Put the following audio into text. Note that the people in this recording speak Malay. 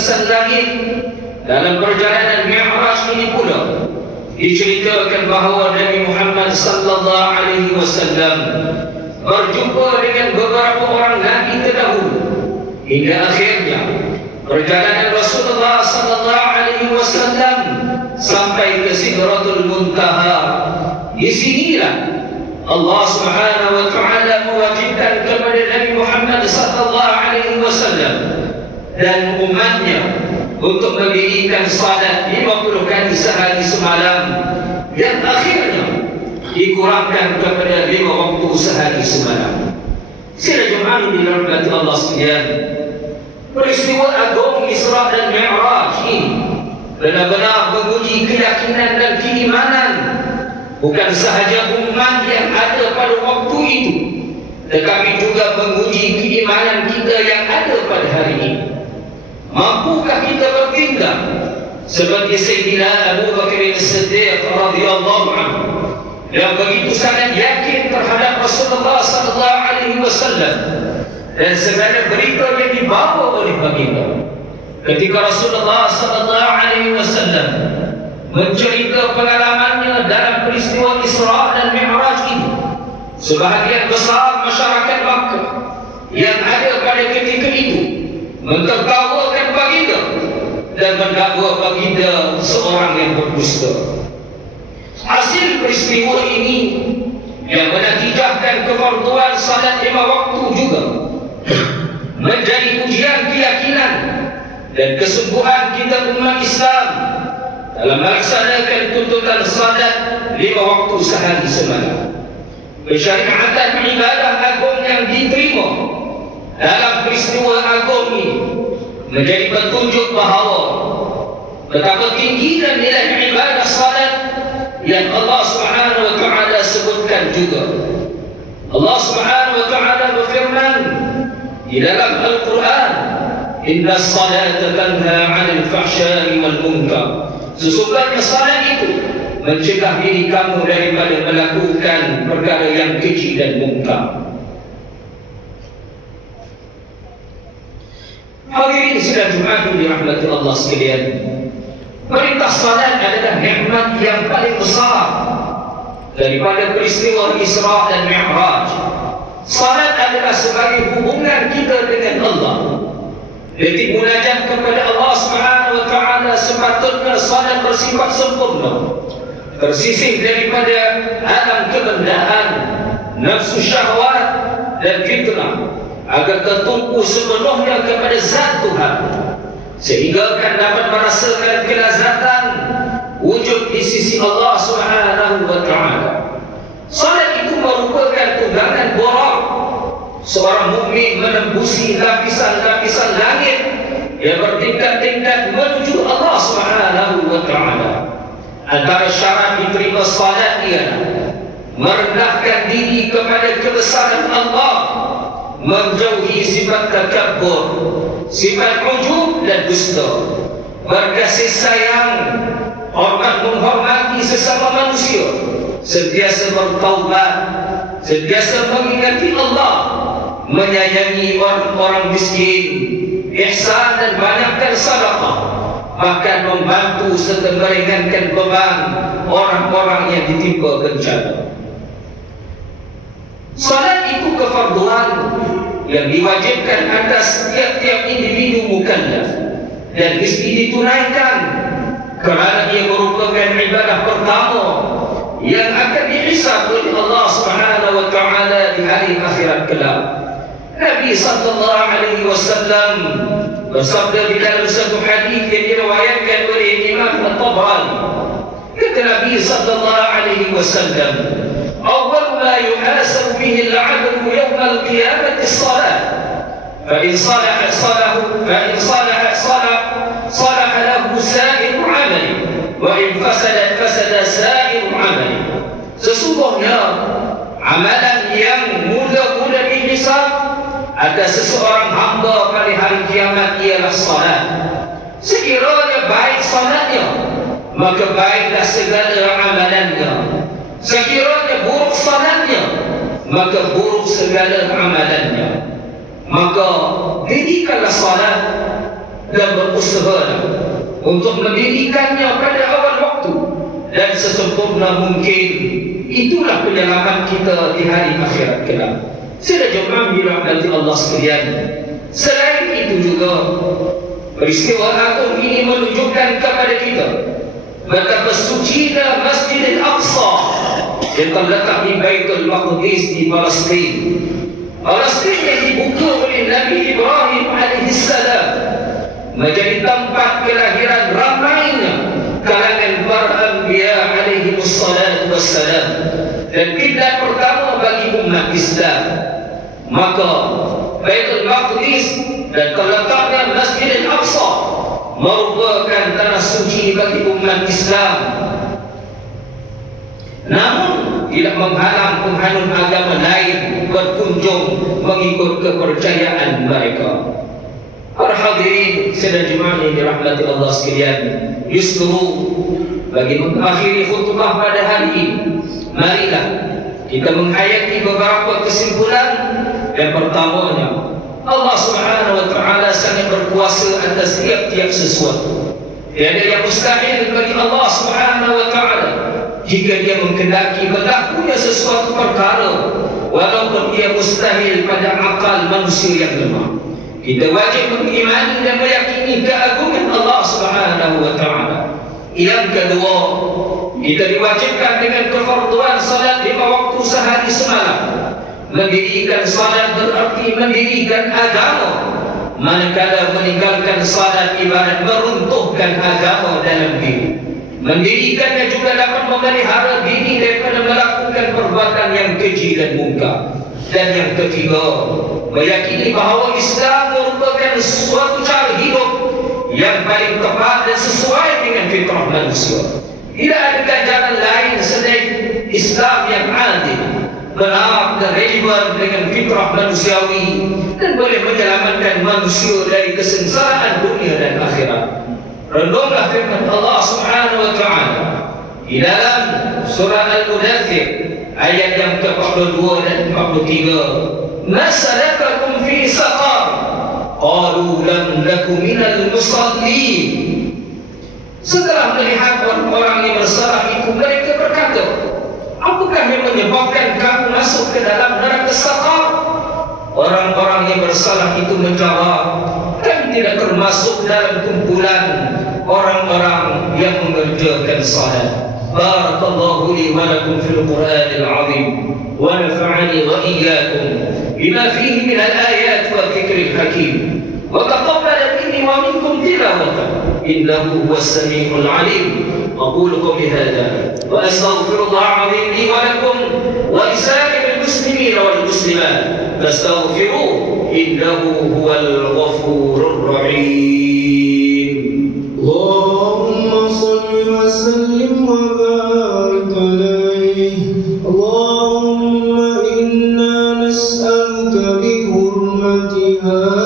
lapisan langit. Dalam perjalanan Mi'raj ini pula diceritakan bahawa Nabi Muhammad sallallahu alaihi wasallam berjumpa dengan beberapa orang nabi terdahulu hingga akhirnya perjalanan Rasulullah sallallahu alaihi wasallam sampai ke Sidratul Muntaha. Di sinilah Allah Subhanahu wa taala mewajibkan kepada Nabi Muhammad sallallahu alaihi wasallam dan umatnya untuk mendirikan salat 50 kali sehari semalam yang akhirnya dikurangkan kepada 5 waktu sehari semalam. Sidang jemaah yang dirahmati Allah sekalian, peristiwa agung Isra dan Mi'raj ini benar-benar menguji keyakinan dan keimanan bukan sahaja umat yang ada pada waktu itu, tetapi juga menguji keimanan kita yang ada pada hari ini. Mampukah kita bertindak seperti Sayyidina Abu Bakar As-Siddiq radhiyallahu anhu yang begitu sangat yakin terhadap Rasulullah sallallahu alaihi wasallam dan segala berita yang dibawa oleh baginda. Ketika Rasulullah sallallahu alaihi wasallam mencerita pengalamannya dalam peristiwa Isra dan Mi'raj ini, sebahagian besar masyarakat Makkah yang ada pada ketika itu mentertawakan baginda dan mendakwa baginda seorang yang berdusta. Hasil peristiwa ini yang menatijahkan kefarduan salat 5 waktu juga menjadi ujian keyakinan dan kesungguhan kita umat Islam dalam melaksanakan tuntutan salat 5 waktu sehari semalam. Persyariatan ibadah agung yang diterima dalam peristiwa agung ini menjadi petunjuk bahawa betapa tinggi dan nilai ibadah salat yang Allah Subhanahu wa taala sebutkan juga. Allah Subhanahu wa taala berfirman di dalam Al-Quran, "Inna as-salata tanha 'anil fahsya'i wal munkar." Sesungguhnya salat itu mencegah diri kamu daripada melakukan perkara yang keji dan mungkar. Hadirin sidang Jumat yang dirahmati Allah sekalian, perintah salat adalah nikmat yang paling besar daripada peristiwa Isra dan Mi'raj. Salat adalah sebagai hubungan kita dengan Allah. Detik munajat kepada Allah Subhanahu wa taala sepatutnya salat bersifat sempurna, bersisih daripada alam kebendaan, nafsu syahwat dan fitnah, agar tertumpu sepenuhnya kepada zat Tuhan, sehingga akan dapat merasakan kelazatan wujud di sisi Allah Subhanahu wa taala. Salat itu merupakan tunggangan borak seorang mukmin menembusi lapisan-lapisan langit yang bertingkat-tingkat menuju Allah Subhanahu wa taala. Antara syarat diterima salat ialah merendahkan diri kepada kebesaran Allah, menjauhi sifat takabbur, sifat ujub dan dusta, berkasih sayang, hormat menghormati sesama manusia, sentiasa bertaubat, sentiasa mengingati Allah, menyayangi orang-orang miskin, ihsan dan banyakkan sedekah, bahkan membantu serta meringankan beban orang-orang yang ditimpa bencana. Salat itu kefarduan yang diwajibkan atas setiap individu mukallaf dan mesti ditunaikan kerana ia merupakan ibadah pertama yang akan dihisab oleh Allah Subhanahu wa taala di hari akhirat kelak. Nabi sallallahu alaihi wasallam bersabda di dalam satu hadis yang diriwayatkan oleh Imam At-Tabrani. Kata Nabi sallallahu alaihi wasallam, "Awwal ma yuhasabu bihi al-'abdu yawm al-qiyamah as-salat. Fa in salahat صلح له سائر عمله وإن فسدت فسد سائر عمله." Sesungguhnya amalan yang mula-mula dihisab atas seseorang hamba pada hari kiamat ialah salat. Sekiranya baik salatnya, maka baiklah segala amalannya. Sekiranya buruk salatnya, maka buruk segala amalannya. Maka dirikanlah salat dan berusaha untuk mendirikannya pada awal waktu dan sesempurna mungkin. Itulah penyelamat kita di hari akhirat kelak. Saudara jemaah dirahmati Allah sekalian, selain itu juga peristiwa agung ini menunjukkan kepada kita betapa sucinya Masjid Al-Aqsa yang terletak di Baitul Maqdis di Palestin. Palestin yang dibuka oleh Nabi Ibrahim alaihissalam menjadi tempat kelahiran ramainya kalangan para anbiya alaihimussalatu wassalam dan kiblat pertama bagi umat Islam. Maka Baitul Maqdis dan terletaknya Masjid Al-Aqsa merupakan tanah suci bagi umat Islam. Namun tidak menghalang penghanut agama lain berkunjung mengikut kepercayaan mereka. Para hadirin saudara jemaah yang dirahmati Allah sekalian, justru bagi mengakhiri khutbah pada hari ini, marilah kita menghayati beberapa kesimpulan. Yang pertamanya, Allah Subhanahu wa taala sangat berkuasa atas tiap-tiap sesuatu. Tiada yang mustahil bagi Allah Subhanahu wa taala. Jika dia menghendaki berlakunya sesuatu perkara, walaupun ia mustahil pada akal manusia yang lemah, kita wajib mengimani dan meyakini keagungan Allah Subhanahu wa taala. Yang kedua, kita diwajibkan dengan kefarduan salat 5 waktu sehari semalam. Mendirikan salat berarti mendirikan agama. Manakala meninggalkan salat ibarat meruntuhkan agama dalam diri. Mendirikannya juga dapat memelihara diri daripada melakukan perbuatan yang keji dan mungkar. Dan yang ketiga, meyakini bahawa Islam merupakan suatu cara hidup yang paling tepat dan sesuai dengan fitrah manusia. Tidak ada jalan lain selain Islam yang adil, benar dan relevan dengan fitrah manusiawi dan boleh menyelamatkan manusia dari kesengsaraan dunia dan akhirat. Renunglah firman Allah Subhanahu wa taala di dalam surah Al-Mudaththir ayat yang ke-42 dan 43. Ma salakakum fi saqar? Qalu lam naku minal musallin. Setelah melihat orang-orang yang bersalah itu, mereka berkata, apakah yang menyebabkan kamu masuk ke dalam neraka saqar? Orang-orang yang bersalah itu menjawab, kami tidak termasuk dalam kumpulan orang-orang yang mengerjakan salat. Barakallahu li wa lakum fil Qur'anil 'azim wa nafa'ani wa iyyakum bima fihi min al-ayat wa dzikril hakim wa taqabbala minni wa minkum tilawatan innahu huwas samiul 'alim. أقول قولي هذا وأستغفر الله العظيم لي ولكم ولسائر المسلمين والمسلمات فاستغفروه إنه هو الغفور الرحيم. اللهم صل وسلم وبارك عليه. اللهم إنا نسألك بحرمة هذا